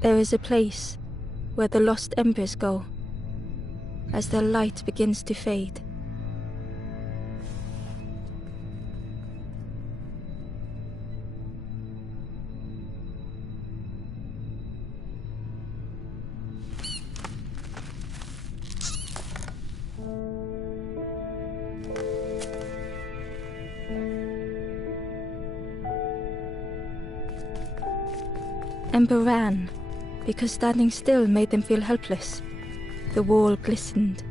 There is a place where the lost embers go as their light begins to fade. Ember ran, because standing still made them feel helpless. The wall glistened.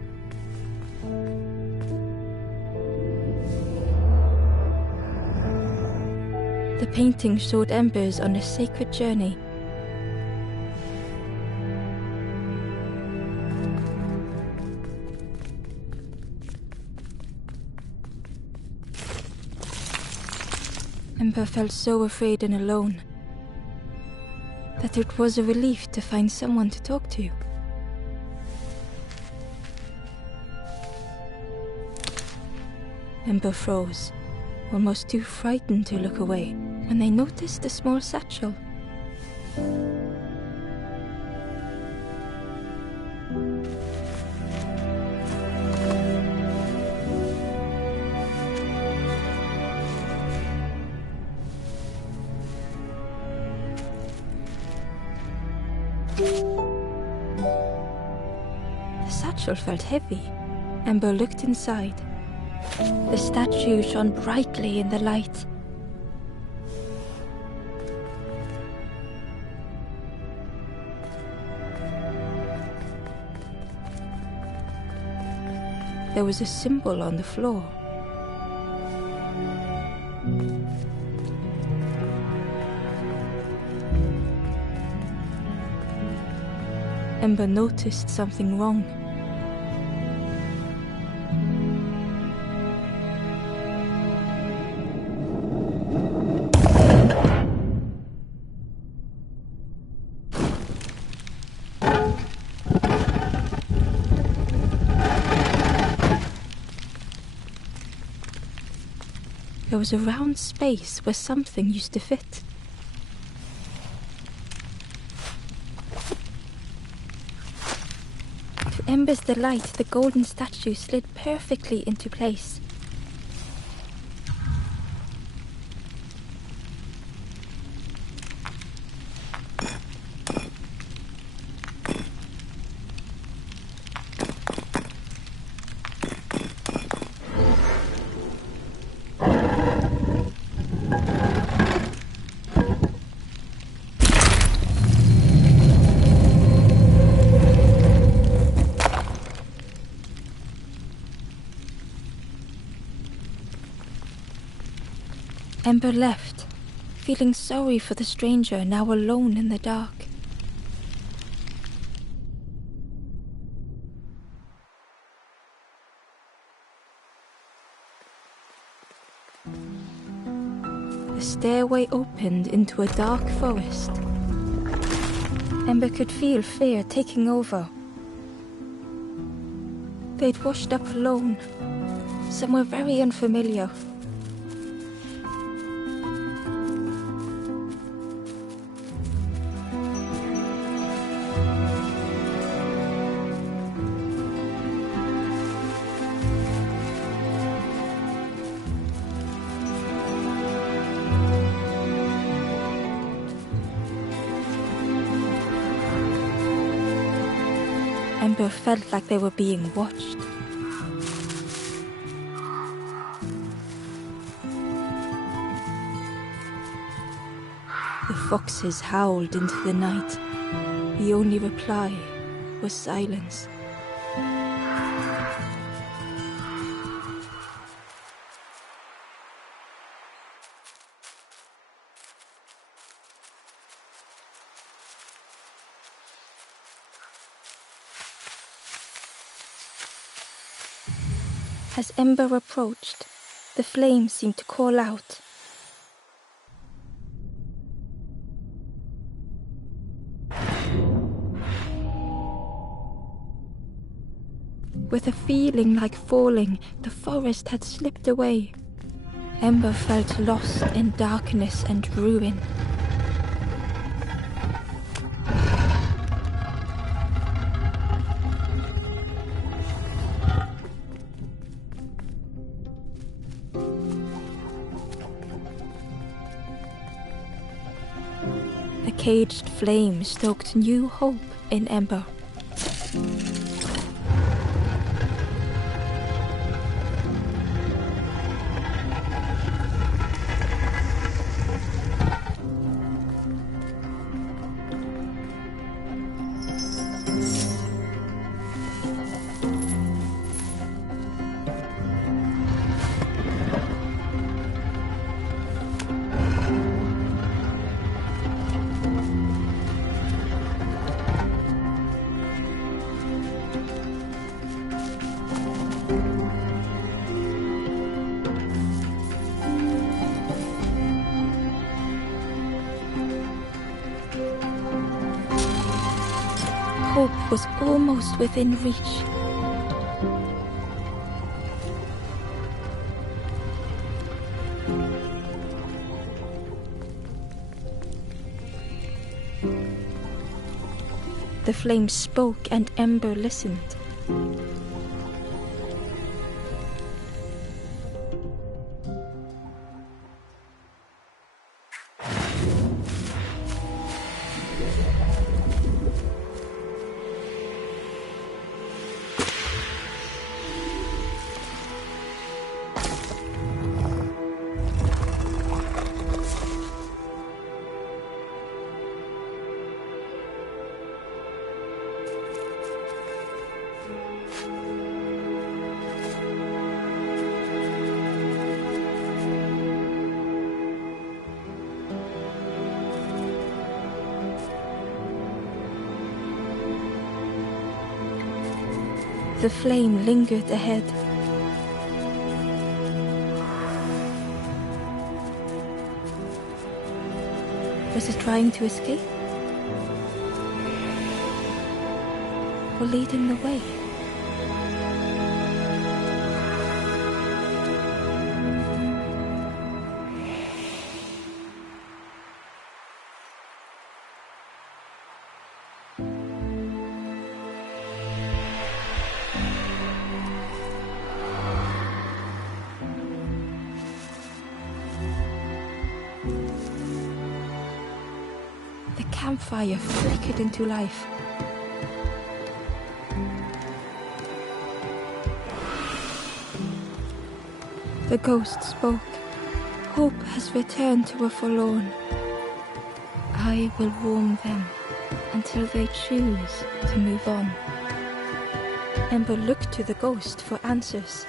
The painting showed embers on a sacred journey. Ember felt so afraid and alone that it was a relief to find someone to talk to. Ember froze, almost too frightened to look away, when they noticed a small satchel. The satchel felt heavy. Ember looked inside. The statue shone brightly in the light. There was a symbol on the floor. Ember noticed something wrong. There was a round space where something used to fit. To Ember's delight, the golden statue slid perfectly into place. Ember left, feeling sorry for the stranger now alone in the dark. The stairway opened into a dark forest. Ember could feel fear taking over. They'd washed up alone, somewhere very unfamiliar. Ember felt like they were being watched. The foxes howled into the night. The only reply was silence. As Ember approached, the flames seemed to call out. With a feeling like falling, the forest had slipped away. Ember felt lost in darkness and ruin. The caged flame stoked new hope in Ember. Hope was almost within reach. The flame spoke and Ember listened. The flame lingered ahead. Was it trying to escape? Or leading the way? The campfire flickered into life. The ghost spoke. Hope has returned to a forlorn. I will warm them until they choose to move on. Ember looked to the ghost for answers.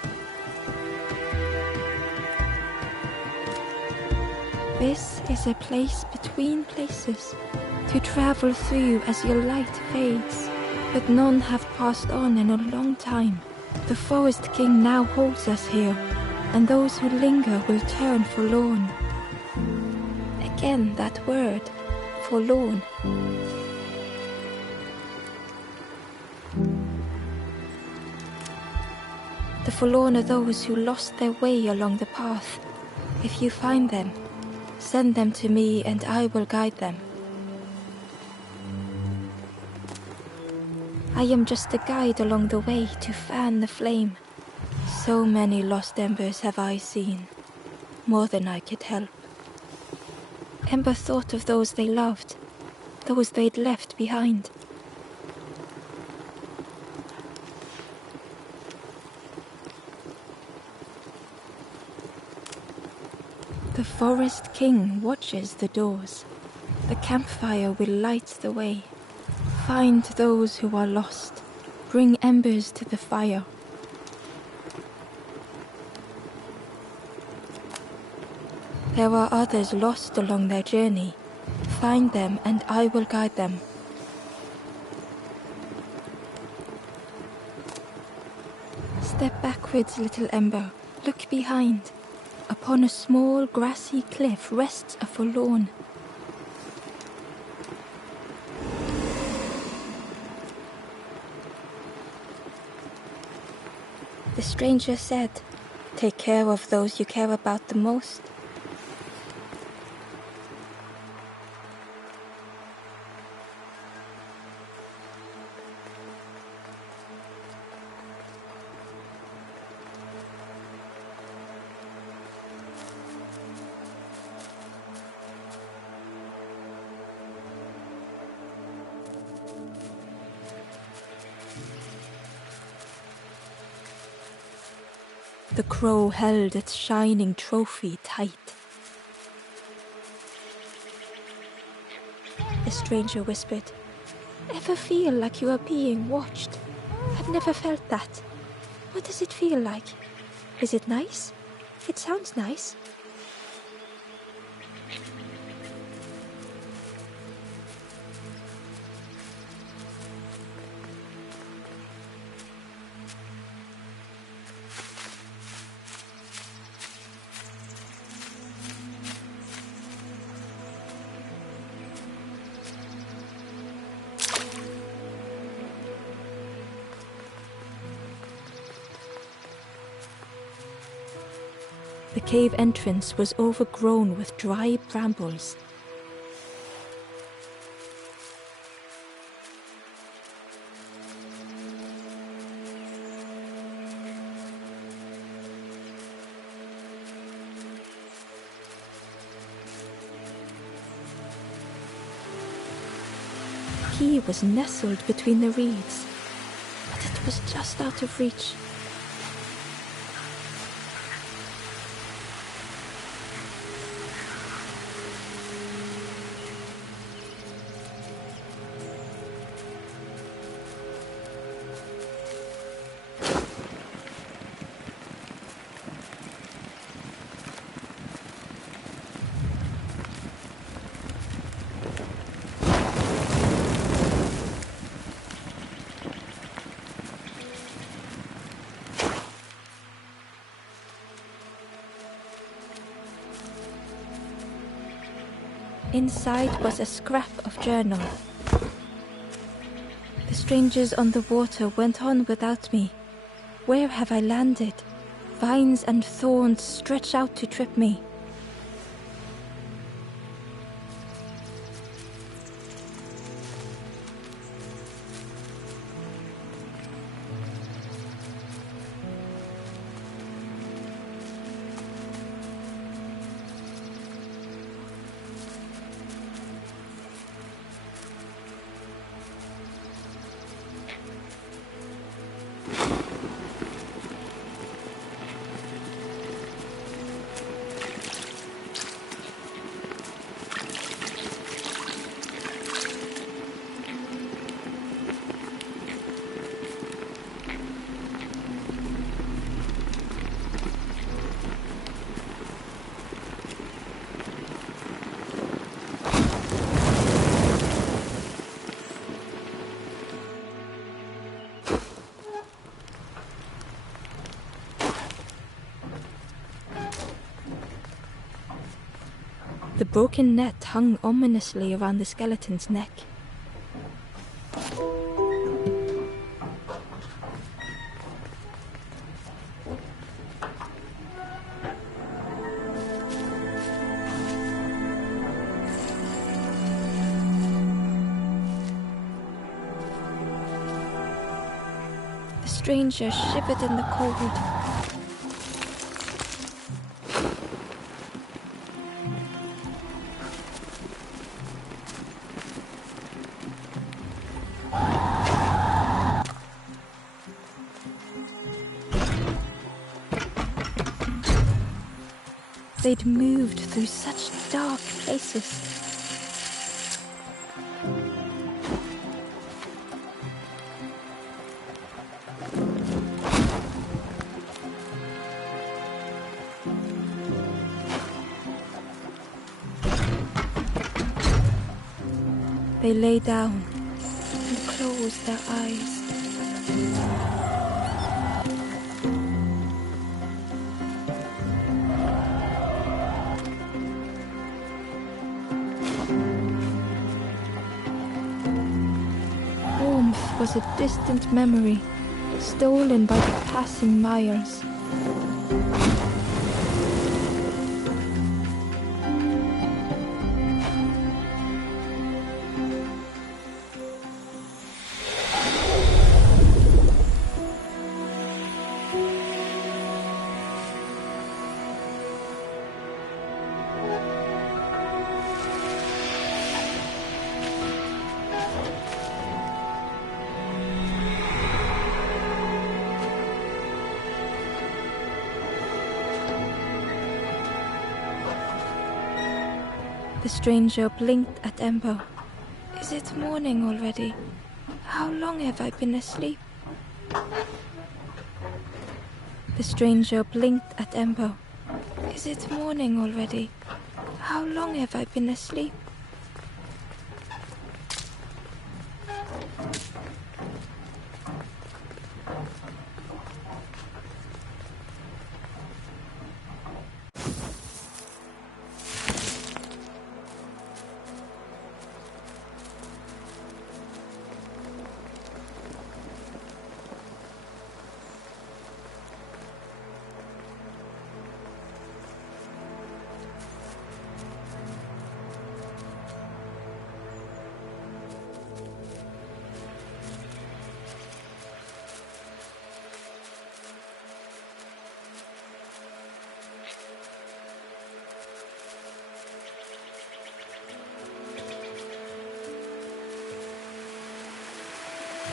This is a place between places to travel through as your light fades, but none have passed on in a long time. The Forest King now holds us here, and those who linger will turn forlorn. Again that word, forlorn. The forlorn are those who lost their way along the path. If you find them, send them to me and I will guide them. I am just a guide along the way to fan the flame. So many lost embers have I seen, more than I could help. Ember thought of those they loved, those they'd left behind. The Forest King watches the doors. The campfire will light the way. Find those who are lost. Bring embers to the fire. There are others lost along their journey. Find them and I will guide them. Step backwards, little Ember. Look behind. Upon a small grassy cliff rests a forlorn. The stranger said, "Take care of those you care about the most." The crow held its shining trophy tight. The stranger whispered, "Ever feel like you are being watched? I've never felt that. What does it feel like? Is it nice? It sounds nice." The cave entrance was overgrown with dry brambles. He was nestled between the reeds, but it was just out of reach. Inside was a scrap of journal. The strangers on the water went on without me. Where have I landed? Vines and thorns stretch out to trip me. The broken net hung ominously around the skeleton's neck. The stranger shivered in the cold. They'd moved through such dark places. They lay down and closed their eyes. Warmth was a distant memory, stolen by the passing miles. The stranger blinked at Ember. Is it morning already? How long have I been asleep? The stranger blinked at Ember. Is it morning already? How long have I been asleep?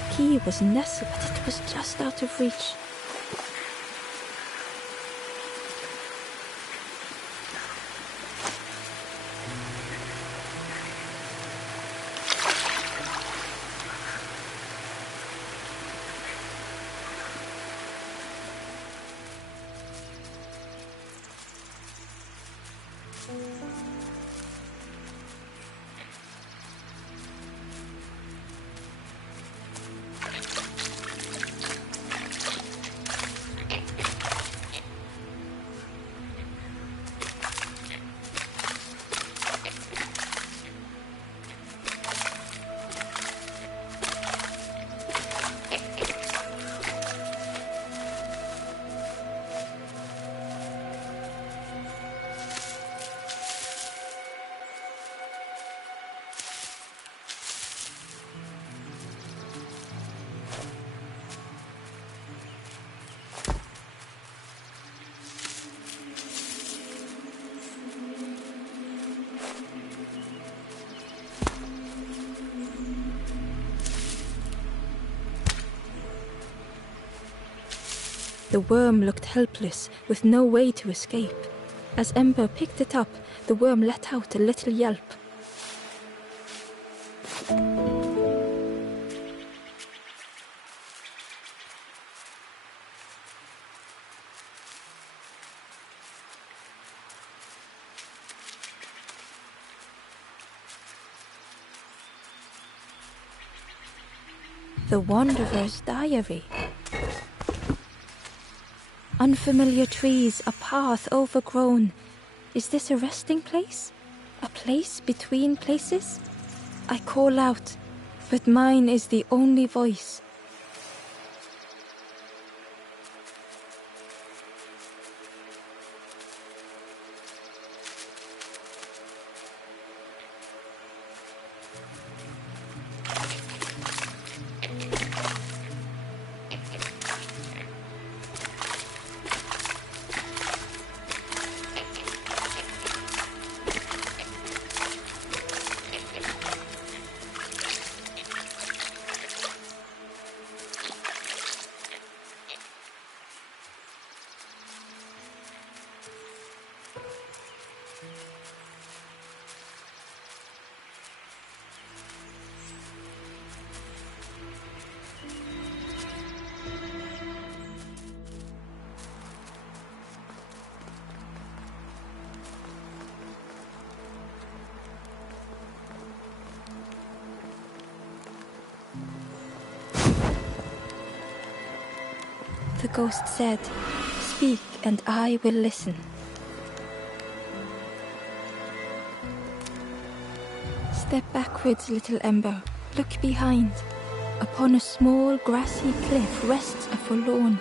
The key was nestled, but it was just out of reach. The worm looked helpless, with no way to escape. As Ember picked it up, the worm let out a little yelp. The Wanderer's Diary. Unfamiliar trees, a path overgrown. Is this a resting place? A place between places? I call out, but mine is the only voice. The ghost said, "Speak and I will listen." Step backwards, little Ember. Look behind. Upon a small grassy cliff rests a forlorn.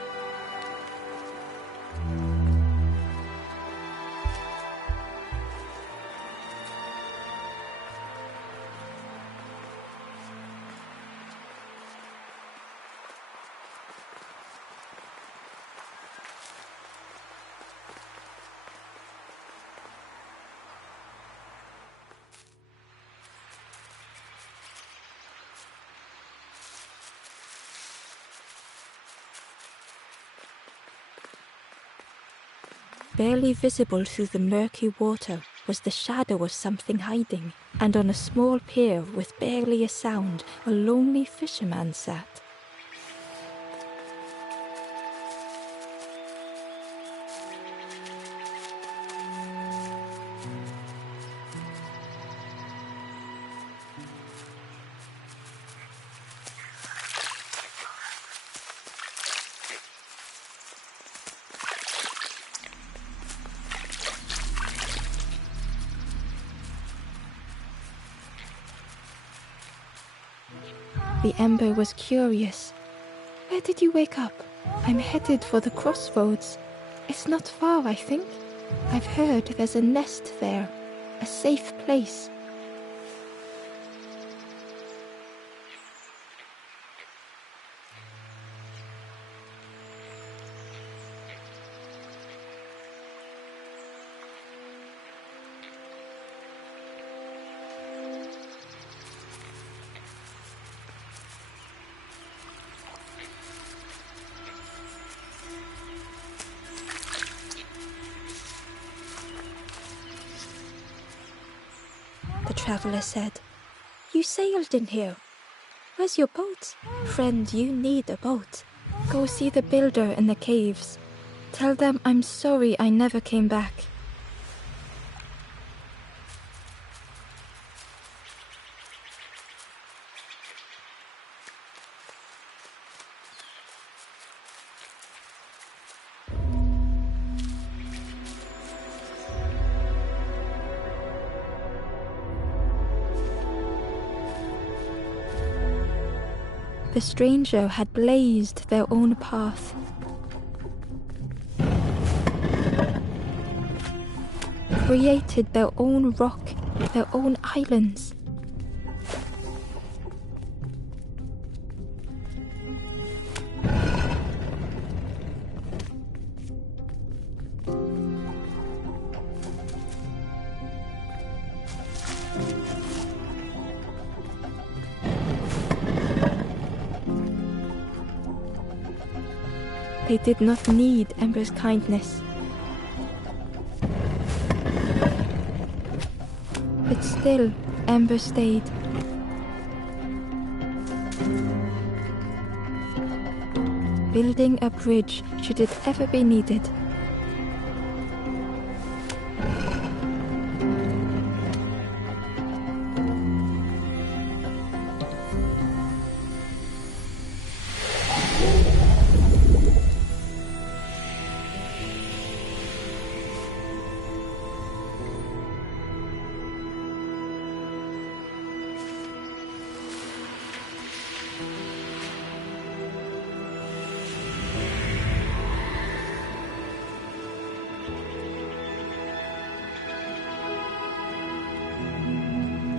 Barely visible through the murky water, was the shadow of something hiding, and on a small pier with barely a sound, a lonely fisherman sat. The Ember was curious. "Where did you wake up?" "I'm headed for the crossroads. It's not far, I think. I've heard there's a nest there, a safe place." The traveler said, "You sailed in here. Where's your boat?" "Friend, you need a boat. Go see the builder in the caves. Tell them I'm sorry I never came back." The stranger had blazed their own path. Created their own rock, their own islands. They did not need Ember's kindness. But still, Ember stayed. Building a bridge should it ever be needed.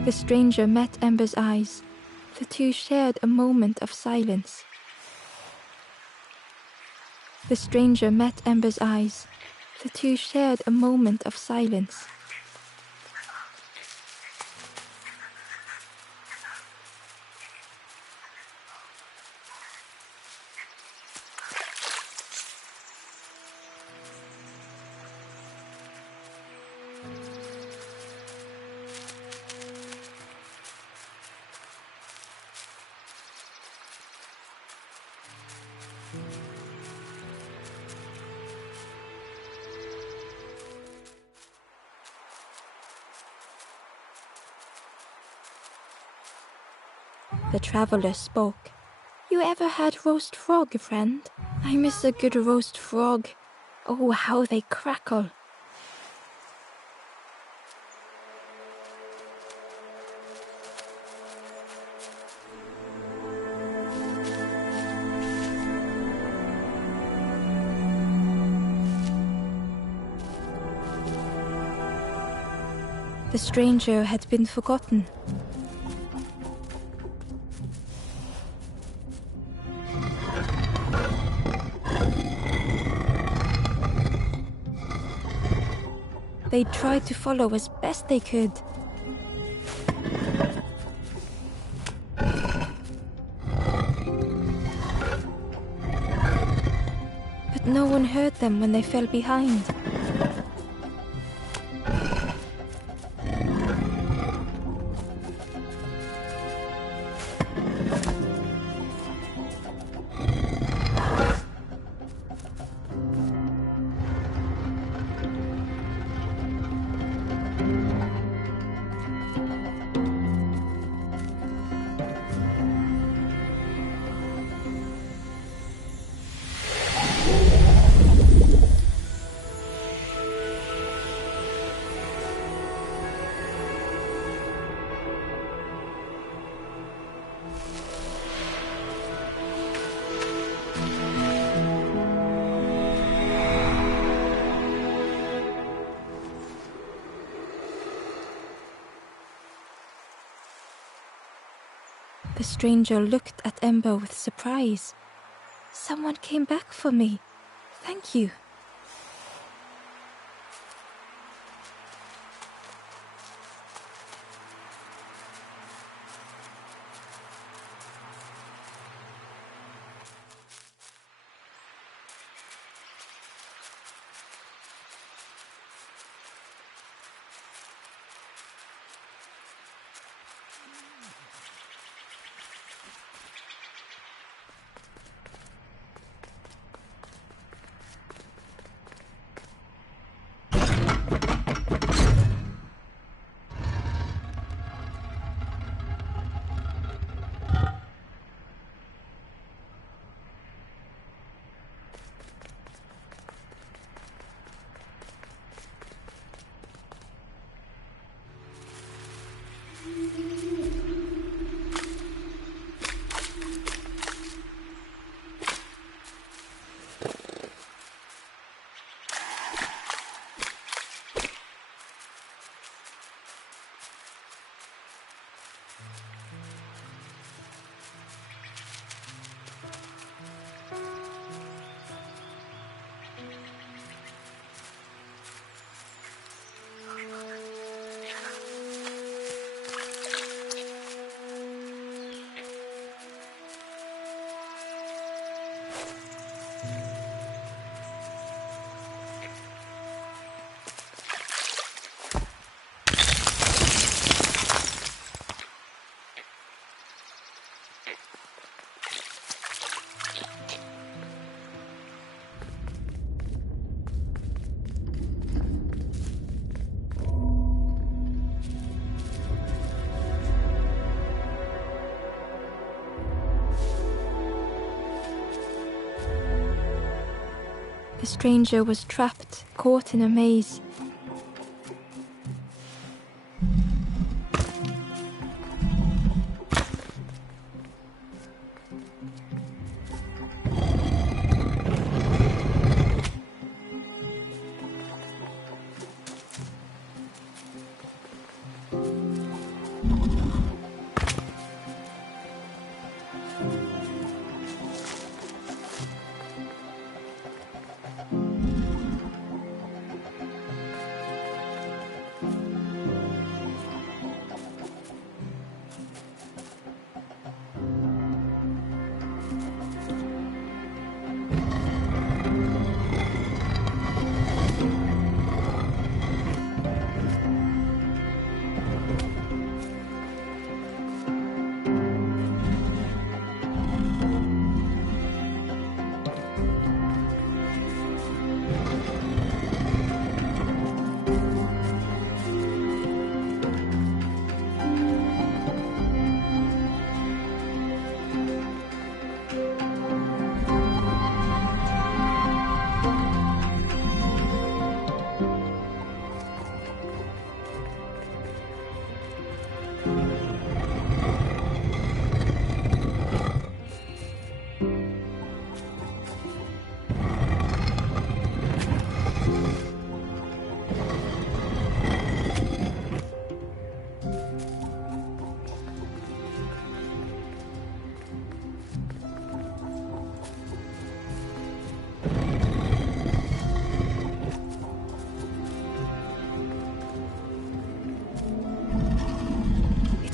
The stranger met Ember's eyes. The two shared a moment of silence. The stranger met Ember's eyes. The two shared a moment of silence. The traveler spoke. "You ever had roast frog, friend? I miss a good roast frog. Oh, how they crackle." The stranger had been forgotten. They tried to follow as best they could. But no one heard them when they fell behind. The stranger looked at Ember with surprise. Someone came back for me. Thank you. The stranger was trapped, caught in a maze.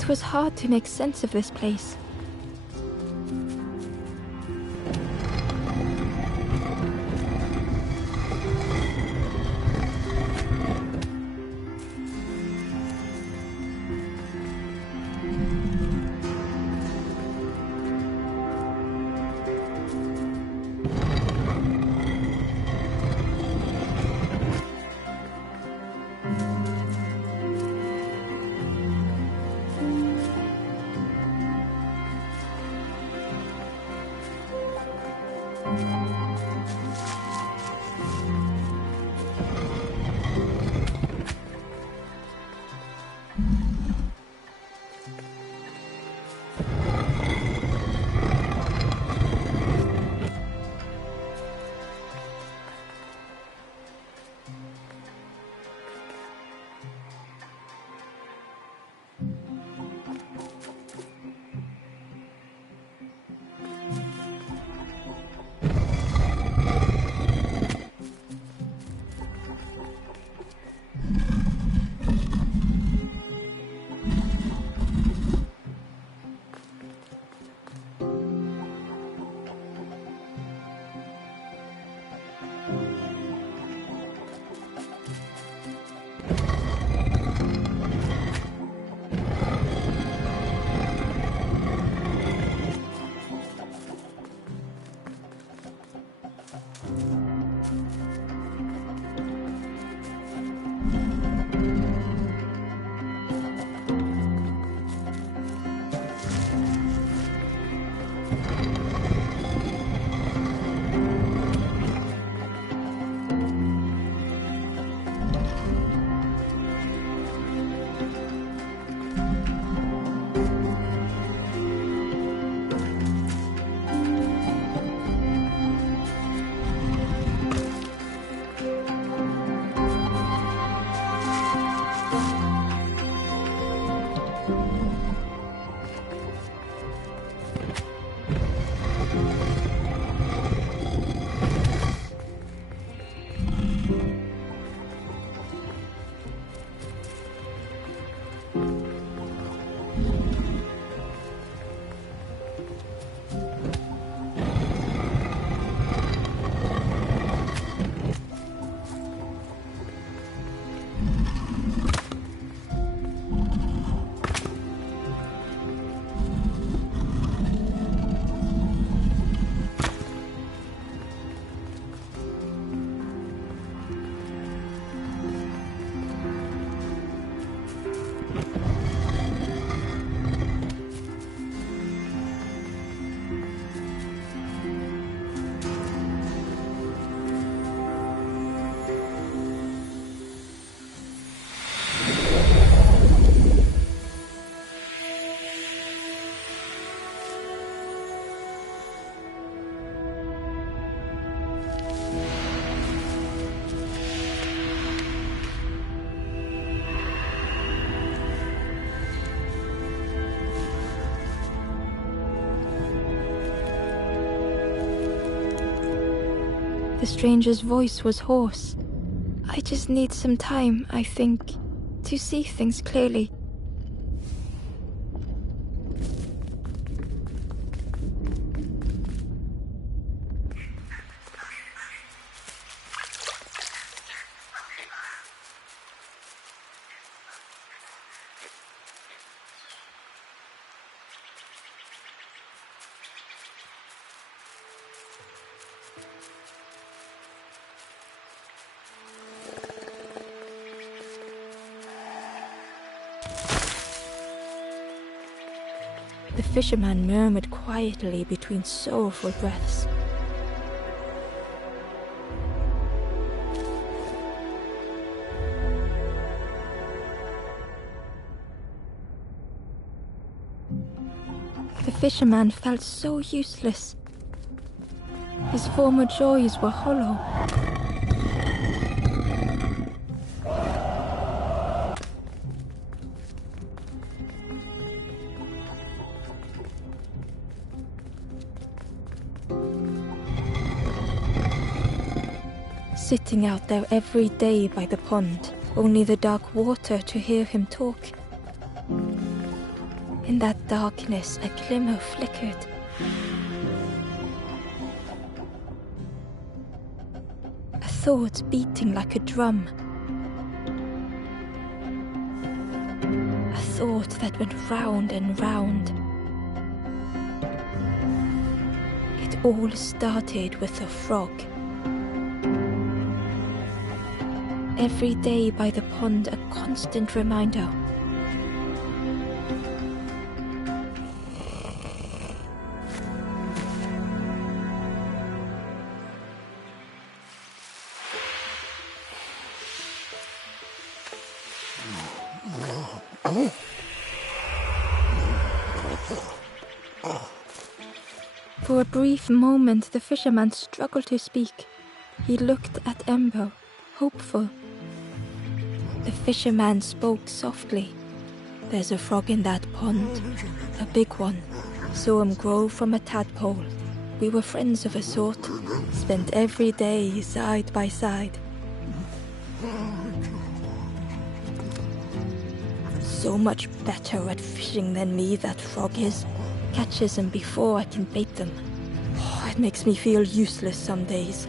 It was hard to make sense of this place. The stranger's voice was hoarse. I just need some time, I think, to see things clearly. The fisherman murmured quietly between sorrowful breaths. The fisherman felt so useless. His former joys were hollow. Sitting out there every day by the pond, only the dark water to hear him talk. In that darkness, a glimmer flickered. A thought beating like a drum. A thought that went round and round. It all started with a frog. Every day by the pond, a constant reminder. For a brief moment, the fisherman struggled to speak. He looked at Ember, hopeful. The fisherman spoke softly. There's a frog in that pond, a big one. Saw him grow from a tadpole. We were friends of a sort, spent every day side by side. So much better at fishing than me, that frog is. Catches them before I can bait them. Oh, it makes me feel useless some days.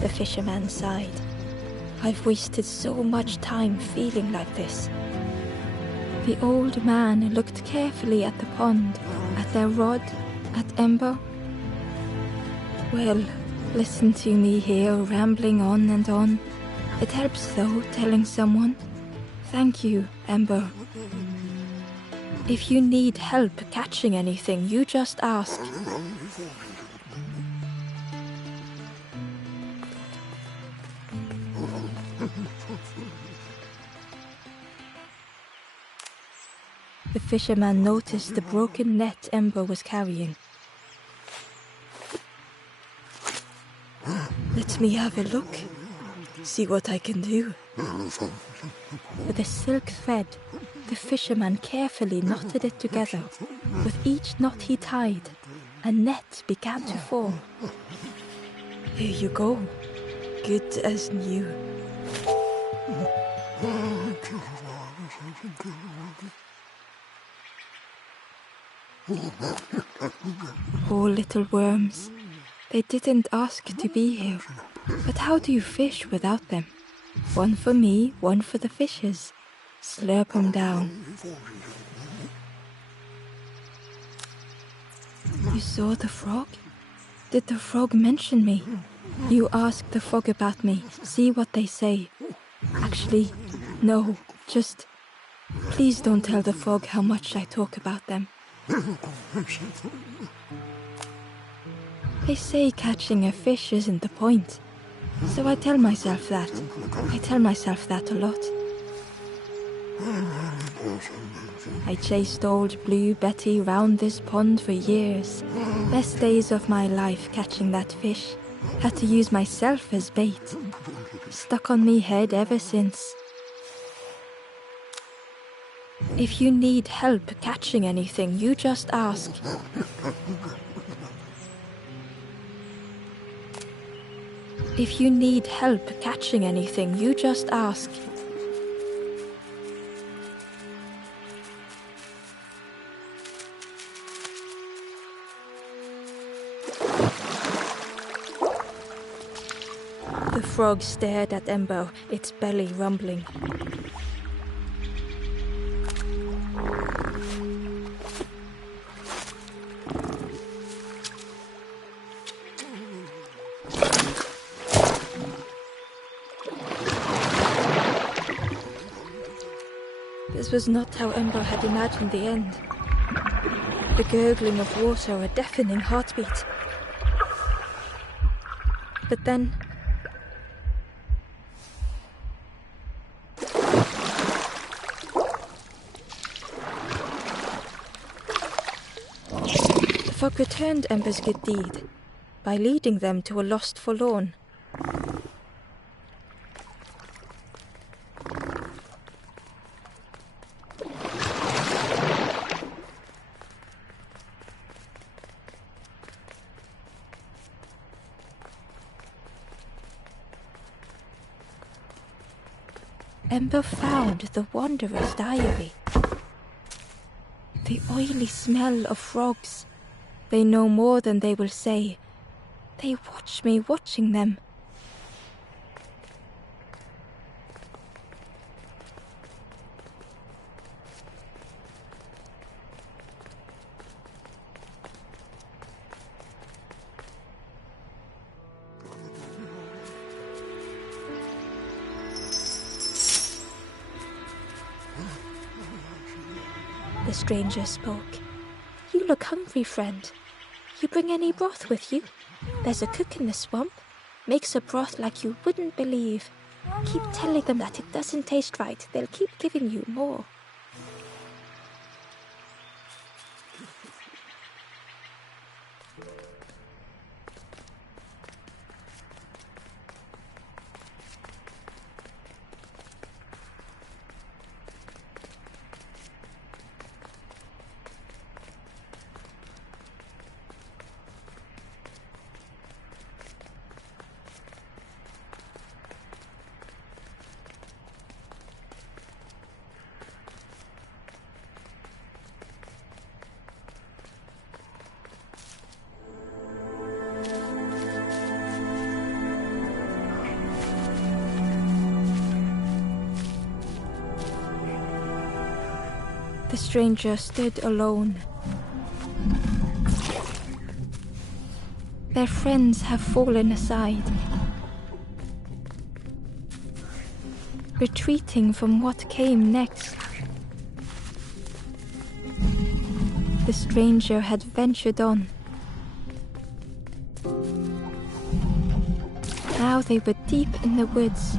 The fisherman sighed. I've wasted so much time feeling like this. The old man looked carefully at the pond, at their rod, at Ember. Well, listen to me here, rambling on and on. It helps though, telling someone. Thank you, Ember. If you need help catching anything, you just ask. The fisherman noticed the broken net Ember was carrying. Let me have a look. See what I can do. With a silk thread, the fisherman carefully knotted it together. With each knot he tied, a net began to form. Here you go. Good as new. Poor little worms. They didn't ask to be here. But how do you fish without them? One for me, one for the fishes. Slurp 'em down. You saw the frog? Did the frog mention me? You ask the frog about me, see what they say. Actually, no, just... Please don't tell the frog how much I talk about them. They say catching a fish isn't the point. So I tell myself that. I tell myself that a lot. I chased old Blue Betty round this pond for years. Best days of my life catching that fish. Had to use myself as bait. Stuck on me head ever since. If you need help catching anything, you just ask. If you need help catching anything, you just ask. The frog stared at Ember, its belly rumbling. This was not how Ember had imagined the end. The gurgling of water, a deafening heartbeat. But then... the fog returned Ember's good deed by leading them to a lost forlorn. Ember found the Wanderer's diary. The oily smell of frogs. They know more than they will say. They watch me watching them. The stranger spoke. You look hungry, friend. You bring any broth with you? There's a cook in the swamp. Makes a broth like you wouldn't believe. Keep telling them that it doesn't taste right. They'll keep giving you more. The stranger stood alone. Their friends have fallen aside, retreating from what came next. The stranger had ventured on. Now they were deep in the woods.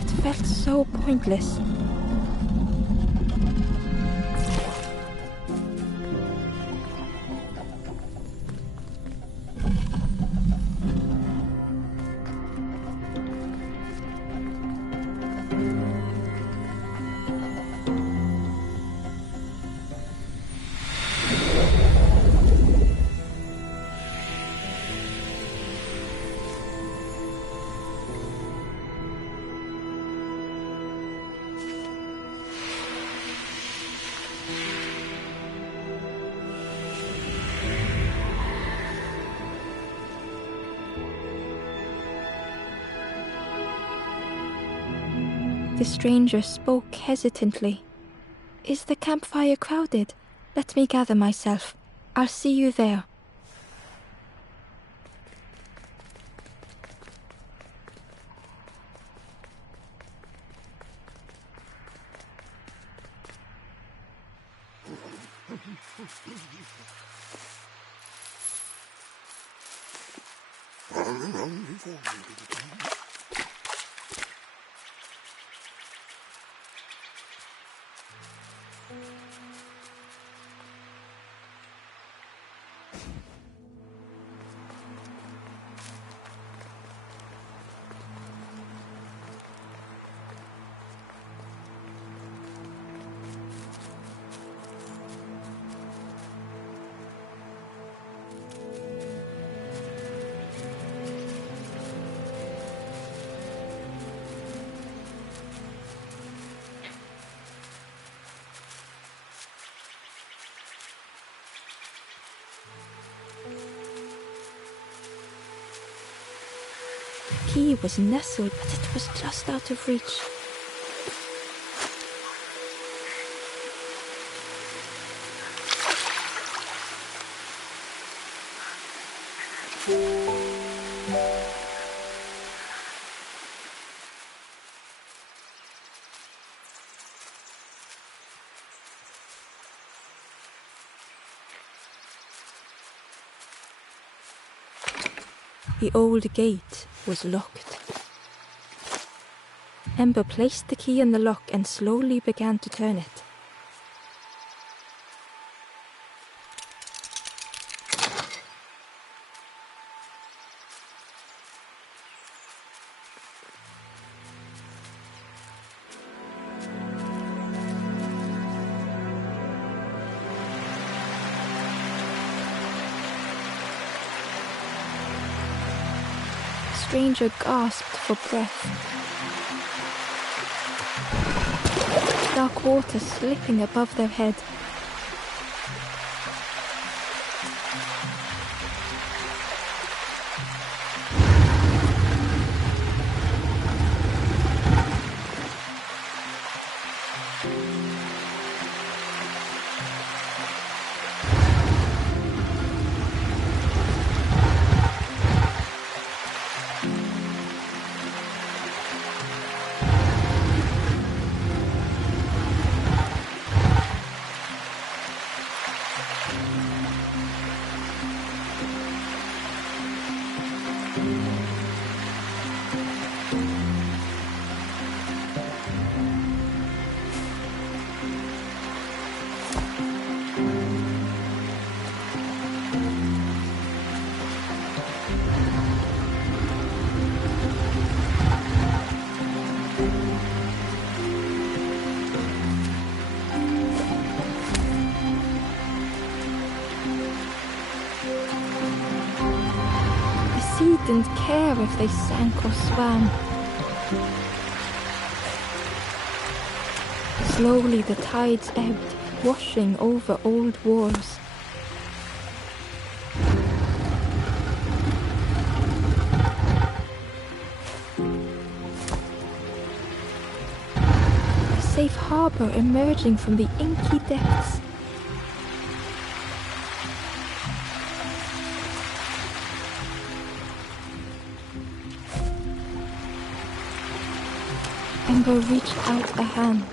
It felt so pointless. The stranger spoke hesitantly. Is the campfire crowded? Let me gather myself. I'll see you there. key was nestled, but it was just out of reach. The old gate was locked. Ember placed the key in the lock and slowly began to turn it. The stranger gasped for breath. Dark water slipping above their head. Didn't care if they sank or swam. Slowly the tides ebbed, washing over old walls. A safe harbor emerging from the inky depths. Ember reached out a hand.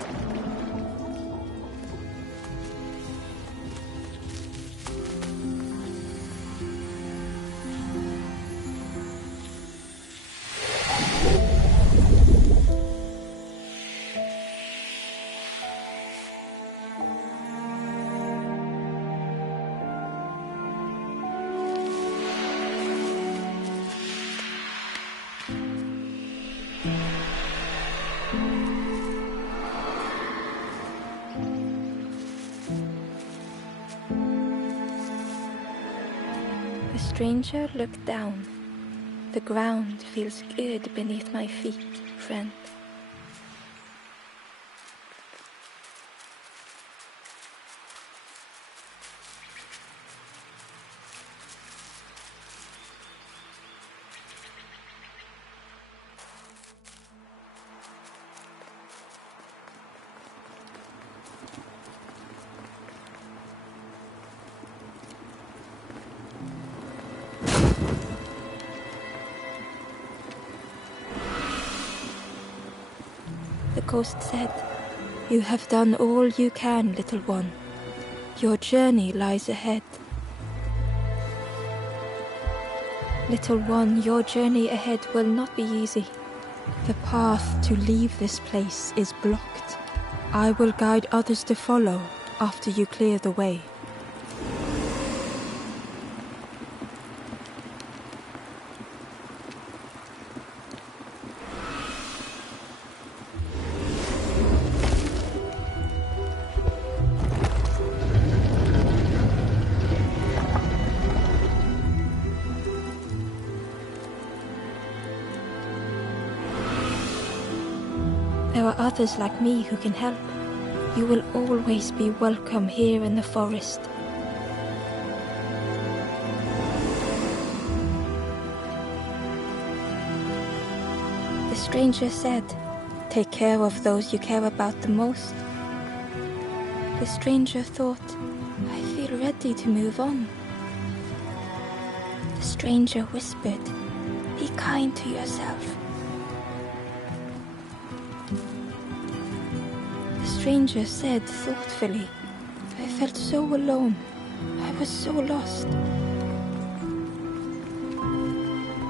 The stranger looked down. The ground feels good beneath my feet, friend. The ghost said, "You have done all you can, little one. Your journey lies ahead." Little one, your journey ahead will not be easy. The path to leave this place is blocked. I will guide others to follow after you clear the way. There are others like me who can help. You will always be welcome here in the forest. The stranger said, "Take care of those you care about the most." The stranger thought, "I feel ready to move on." The stranger whispered, "Be kind to yourself." The stranger said thoughtfully, "I felt so alone. I was so lost."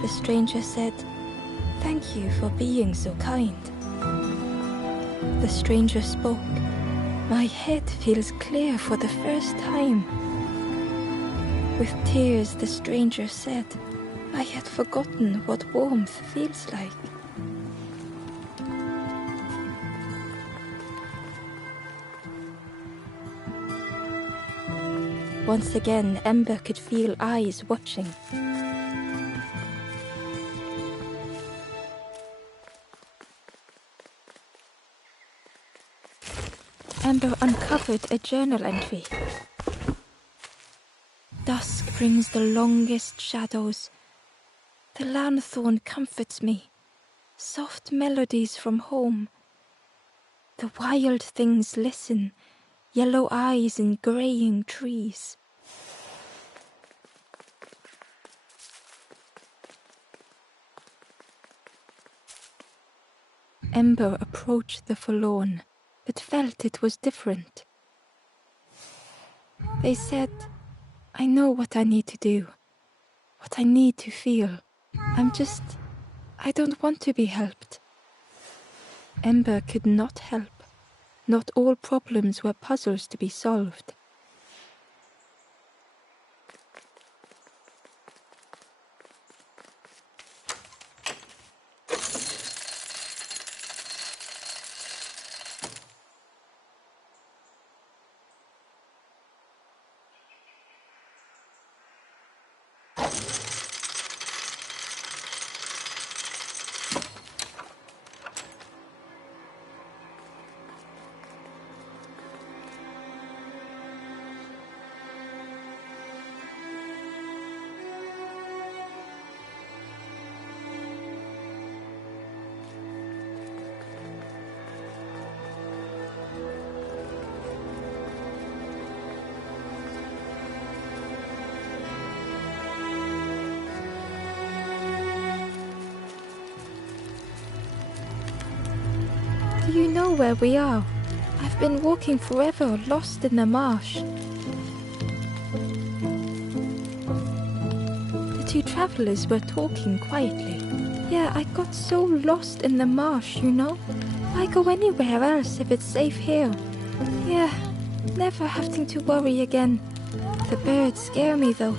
The stranger said, "Thank you for being so kind." The stranger spoke, "My head feels clear for the first time." With tears, the stranger said, "I had forgotten what warmth feels like." Once again, Ember could feel eyes watching. Ember uncovered a journal entry. "Dusk brings the longest shadows. The lanthorn comforts me. Soft melodies from home. The wild things listen, yellow eyes in graying trees." Ember approached the forlorn, but felt it was different. They said, "I know what I need to do, what I need to feel. I don't want to be helped." Ember could not help. Not all problems were puzzles to be solved. "Do you know where we are? I've been walking forever, lost in the marsh." The two travelers were talking quietly. "Yeah, I got so lost in the marsh, you know. Why go anywhere else if it's safe here? Yeah, never having to worry again. The birds scare me though.